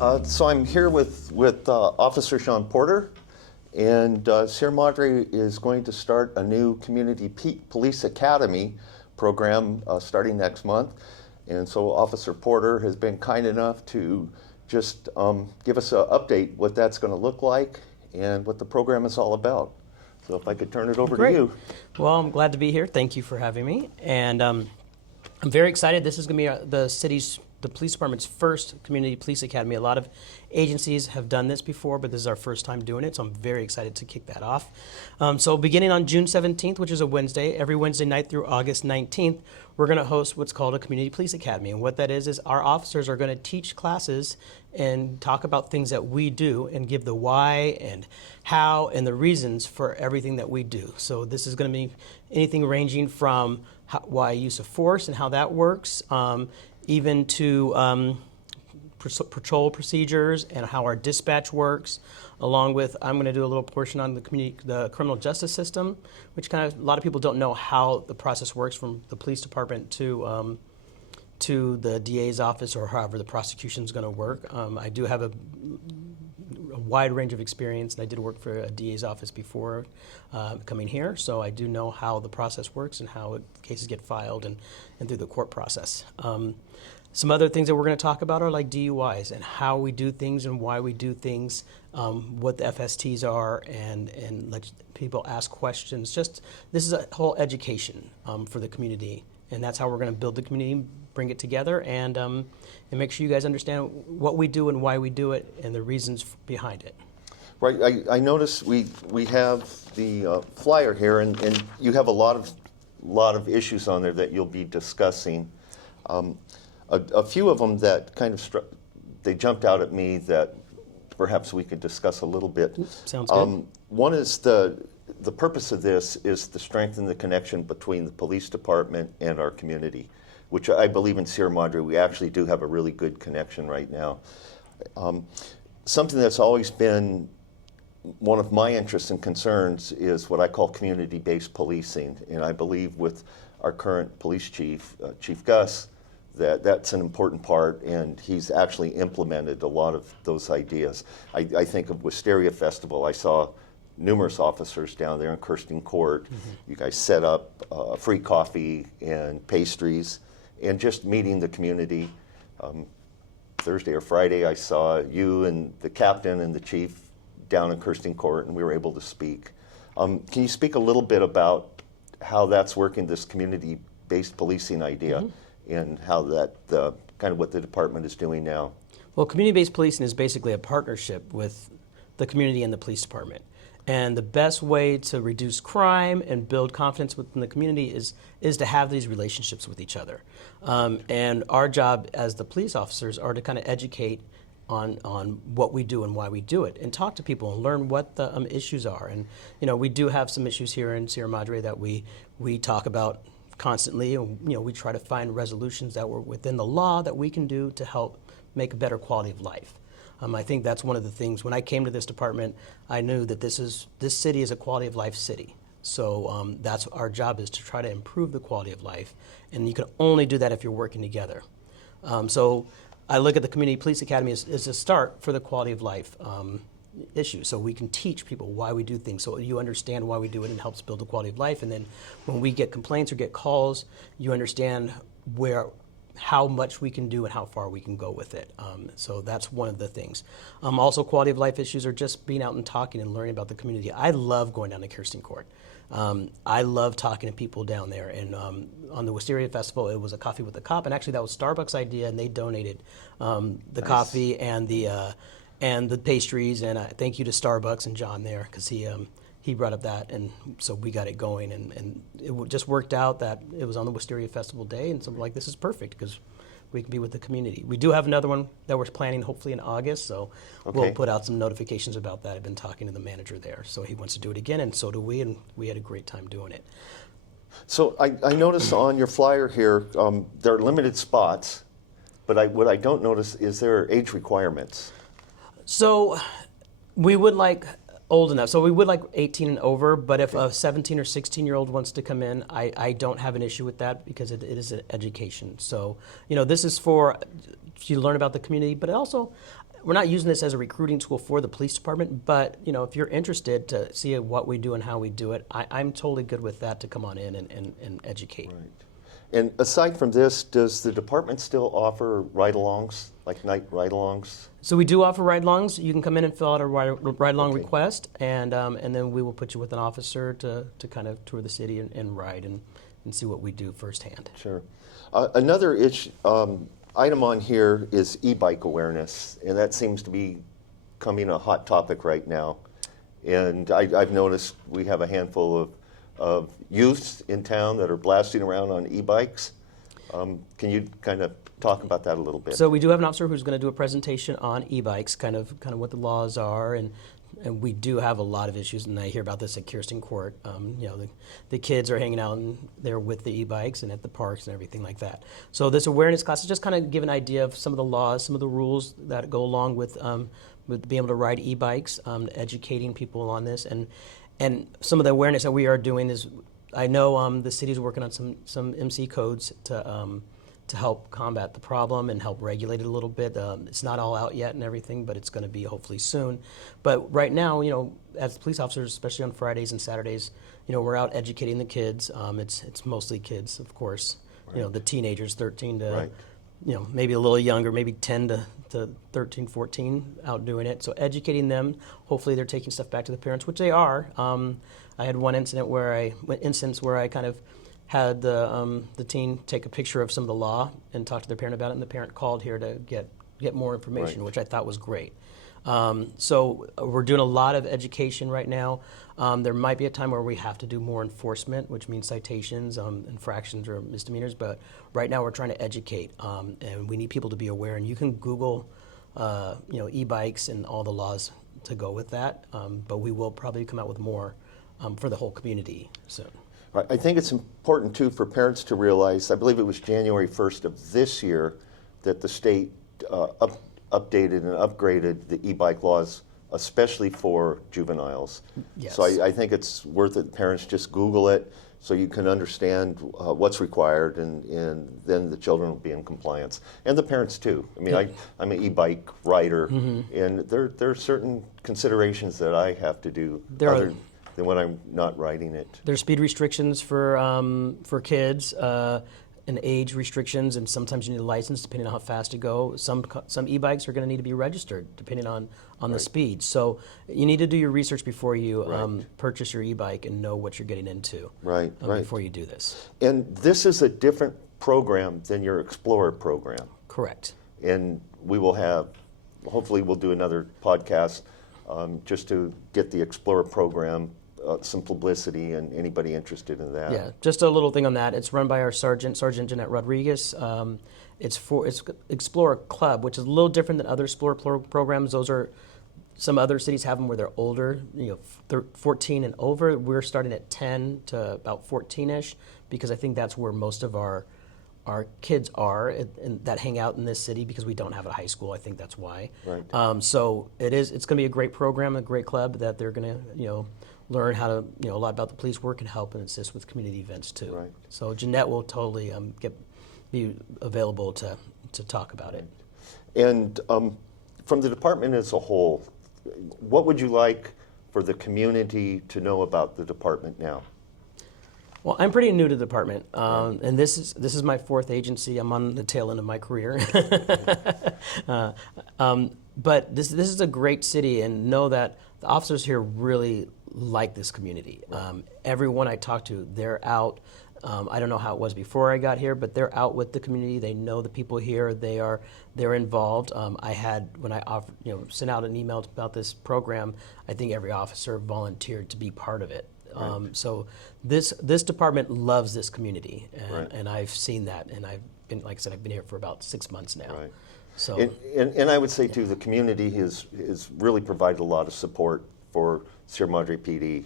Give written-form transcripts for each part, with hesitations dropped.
So I'm here with Officer Shawn Porter, and Sierra Madre is going to start a new community police academy program starting next month. And so Officer Porter has been kind enough to just give us an update what that's going to look like and what the program is all about. So if I could turn it over to you. Well, I'm glad to be here. Thank you for having me. And I'm very excited. This is going to be the police department's first community police academy. A lot of agencies have done this before, but this is our first time doing it, so I'm very excited to kick that off. So beginning on June 17th, which is a Wednesday, every Wednesday night through August 19th, we're going to host what's called a community police academy. And what that is our officers are going to teach classes and talk about things that we do and give the why and how and the reasons for everything that we do. So this is going to be anything ranging from why use of force and how that works, even to patrol procedures and how our dispatch works, along with, I'm going to do a little portion on the criminal justice system, which kind of, a lot of people don't know how the process works from the police department to the DA's office or however the prosecution is going to work. I do have a wide range of experience, and I did work for a DA's office before coming here, so I do know how the process works and how cases get filed and through the court process. Some other things that we're going to talk about are like DUIs and how we do things and why we do things, what the FSTs are, and let people ask questions. Just this is a whole education for the community, and that's how we're going to build the community, bring it together, and make sure you guys understand what we do and why we do it and the reasons behind it. Right, I noticed we have the flyer here, and you have a lot of issues on there that you'll be discussing. A few of them that kind of they jumped out at me that perhaps we could discuss a little bit. Sounds good. One is the purpose of this is to strengthen the connection between the police department and our community, which I believe in Sierra Madre we actually do have a really good connection right now. Something that's always been one of my interests and concerns is what I call community-based policing, and I believe with our current police chief, Chief Gus, that's an important part, and he's actually implemented a lot of those ideas. I think of Wisteria Festival. I saw numerous officers down there in Kirsten Court. Mm-hmm. You guys set up free coffee and pastries, and just meeting the community. Thursday or Friday, I saw you and the captain and the chief down in Kirsten Court, and we were able to speak. Can you speak a little bit about how that's working, this community-based policing idea? Mm-hmm. And how that, kind of what the department is doing now? Well, community-based policing is basically a partnership with the community and the police department. And the best way to reduce crime and build confidence within the community is to have these relationships with each other. And our job as the police officers are to kind of educate on what we do and why we do it, and talk to people and learn what the issues are. And we do have some issues here in Sierra Madre that we talk about constantly, and we try to find resolutions that were within the law that we can do to help make a better quality of life. I think that's one of the things. When I came to this department, I knew that this city is a quality of life city. So that's our job, is to try to improve the quality of life, and you can only do that if you're working together. So I look at the Community Police Academy as a start for the quality of life issue, so we can teach people why we do things, so you understand why we do it, and helps build the quality of life. And then when we get complaints or get calls, you understand how much we can do and how far we can go with it. So that's one of the things. Also, quality of life issues are just being out and talking and learning about the community. I love going down to Kirsten Court. I love talking to people down there. And on the Wisteria Festival, it was a coffee with a cop, and actually that was Starbucks' idea, and they donated the nice. Coffee and the pastries, and thank you to Starbucks and John there, because he brought up that, and so we got it going, and it just worked out that it was on the Wisteria Festival day, and so we're like, this is perfect, because we can be with the community. We do have another one that we're planning hopefully in August, so we'll put out some notifications about that. I've been talking to the manager there, so he wants to do it again, and so do we, and we had a great time doing it. So I noticed on your flyer here, there are limited spots, but what I don't notice is there are age requirements. So we would like Old enough. So we would like 18 and over, but if a 17 or 16-year-old wants to come in, I don't have an issue with that because it is an education. So, this is for you to learn about the community, but also we're not using this as a recruiting tool for the police department, but, if you're interested to see what we do and how we do it, I'm totally good with that to come on in and educate. Right. And aside from this, does the department still offer ride-alongs, like night ride-alongs? So we do offer ride-alongs. You can come in and fill out a ride-along request, and then we will put you with an officer to kind of tour the city and ride and see what we do firsthand. Sure. Another item on here is e-bike awareness, and that seems to be becoming a hot topic right now. And I've noticed we have a handful of youths in town that are blasting around on e-bikes. Can you kind of talk about that a little bit? So we do have an officer who's going to do a presentation on e-bikes, kind of what the laws are, and we do have a lot of issues. And I hear about this at Kirsten Court. The kids are hanging out and they're with the e-bikes and at the parks and everything like that. So this awareness class is just kind of give an idea of some of the laws, some of the rules that go along with being able to ride e-bikes, educating people on this, and some of the awareness that we are doing is, I know the city's working on some MC codes to help combat the problem and help regulate it a little bit. It's not all out yet and everything, but it's going to be hopefully soon. But right now, as police officers, especially on Fridays and Saturdays, we're out educating the kids. It's mostly kids, of course. Right. The teenagers, 13 to, Right. Maybe a little younger, maybe 10 to 13, 14, out doing it. So educating them. Hopefully they're taking stuff back to the parents, which they are. I had one instance where I kind of had the teen take a picture of some of the law and talk to their parent about it, and the parent called here to get more information, Right. which I thought was great. So we're doing a lot of education right now. There might be a time where we have to do more enforcement, which means citations, infractions, or misdemeanors. But right now we're trying to educate, and we need people to be aware. And you can Google, e-bikes and all the laws to go with that. But we will probably come out with more for the whole community soon. I think it's important, too, for parents to realize, I believe it was January 1st of this year, that the state updated and upgraded the e-bike laws, especially for juveniles. Yes. So I think it's worth it. Parents just Google it so you can understand what's required, and then the children will be in compliance. And the parents, too. I mean, I'm an e-bike rider, and there are certain considerations that I have to do other than when I'm not riding it. There's speed restrictions for kids, and age restrictions, and sometimes you need a license depending on how fast you go. Some e-bikes are going to need to be registered depending on the speed. So you need to do your research before you purchase your e-bike and know what you're getting into. Right. Before you do this. And this is a different program than your Explorer program. Correct. And we will hopefully we'll do another podcast just to get the Explorer program some publicity, and anybody interested in that. Yeah, just a little thing on that. It's run by our Sergeant Jeanette Rodriguez. It's Explorer Club, which is a little different than other Explorer programs. Those are, some other cities have them where they're older, 14 and over. We're starting at 10 to about 14-ish, because I think that's where most of our kids are and that hang out in this city, because we don't have a high school. I think that's why. Right. So it's going to be a great program, a great club that they're going to learn how to a lot about the police work and help and assist with community events too. Right. So Jeanette will totally be available to talk about it. And from the department as a whole, what would you like for the community to know about the department now? Well, I'm pretty new to the department, and this is my fourth agency. I'm on the tail end of my career. But this is a great city, and know that the officers here really like this community. Everyone I talk to, they're out. I don't know how it was before I got here, but they're out with the community. They know the people here. They're involved. I had, when I offered, sent out an email about this program, I think every officer volunteered to be part of it. So this department loves this community, and I've seen that, and I've been, like I said, I've been here for about 6 months now. Right. So and I would say too, the community has really provided a lot of support for Sierra Madre PD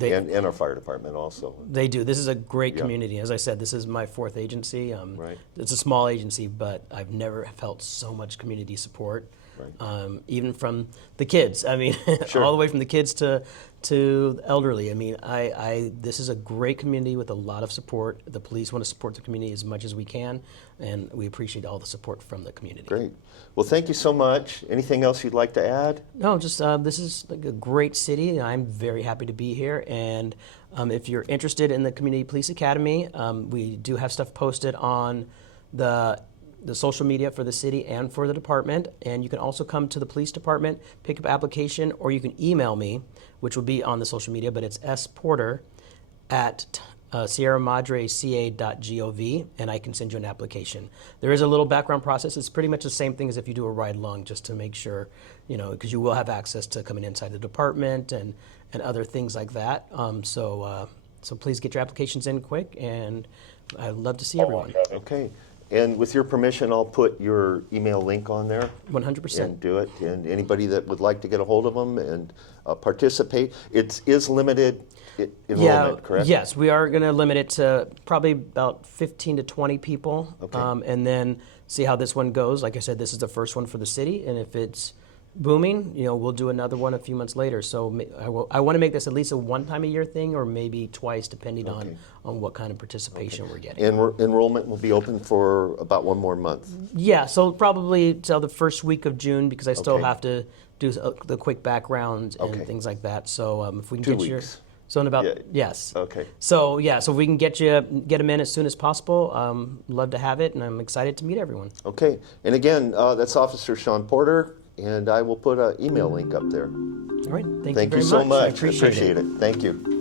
and our fire department also. They do. This is a great community. As I said, this is my fourth agency. Right. It's a small agency, but I've never felt so much community support. even from the kids. I mean, Sure. all the way from the kids to the elderly. I mean, this is a great community with a lot of support. The police want to support the community as much as we can, and we appreciate all the support from the community. Great. Well, thank you so much. Anything else you'd like to add? No, just this is like a great city, and I'm very happy to be here. And if you're interested in the Community Police Academy, we do have stuff posted on the social media for the city and for the department. And you can also come to the police department, pick up application, or you can email me, which will be on the social media, but it's sporter@sierramadreca.gov, and I can send you an application. There is a little background process. It's pretty much the same thing as if you do a ride-along, just to make sure, because you will have access to coming inside the department and other things like that. So please get your applications in quick, and I'd love to see everyone. Okay. And with your permission, I'll put your email link on there. 100%. And do it. And anybody that would like to get a hold of them and participate, it is limited enrollment, correct? Yes, we are going to limit it to probably about 15 to 20 people, Okay. and then see how this one goes. Like I said, this is the first one for the city, and if it's booming, we'll do another one a few months later. So I want to make this at least a one-time-a-year thing, or maybe twice, depending on what kind of participation we're getting. And enrollment will be open for about one more month. Yeah, so probably till the first week of June, because I still Okay. have to do the quick background and Okay. things like that. So if we can 2 get weeks. So in about, Yeah. yes. Okay. So if we can get them in as soon as possible, love to have it, and I'm excited to meet everyone. Okay. And again, that's Officer Shawn Porter, and I will put an email link up there. All right, thank you Thank you very so much. I appreciate it. Thank you.